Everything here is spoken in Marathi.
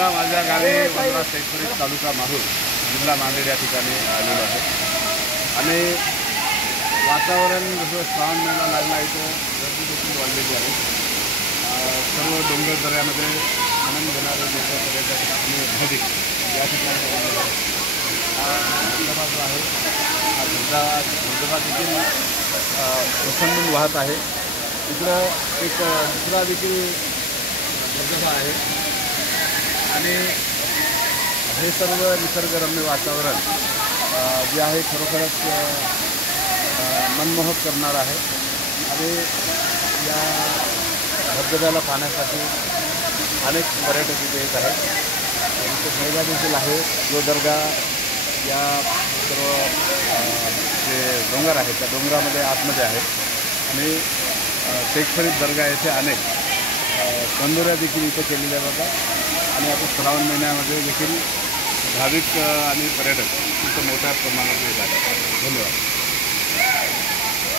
पुन्हा माझ्या गावी वनराज शेखपुरी तालुका माहूर जिल्हा नांदेड या ठिकाणी आलेलो आहे आणि वातावरण जसं श्रावण महिना लागला इथं गर्दी देखील वाढलेली आहे। सर्व डोंगर दऱ्यामध्ये आनंद घेणारे लोक पर्यटक आणि भाविक या ठिकाणी हा धबधबा जो आहे हा धबधबा देखील ओसंडून वाहत आहे। इकडं एक दुसरा देखील धबधबा आहे आणि हे सर्व निसर्गरम्य वातावरण जे आहे खरोखरच मनमोहक करणार आहे आणि या धबधब्याला पाहण्यासाठी अनेक पर्यटक इथे येत आहेत। इथे दर्गा देखील आहे जो दर्गा या सर्व जे डोंगर आहेत त्या डोंगरामध्ये आतमध्ये आहे आणि शेखपुरी दर्गा येथे अनेक कंदोऱ्या देखील इथे केलेल्या जातात आणि आता श्रावण महिन्यामध्ये देखील भाविक आणि पर्यटक इथं मोठ्या प्रमाणात येत आहेत। धन्यवाद।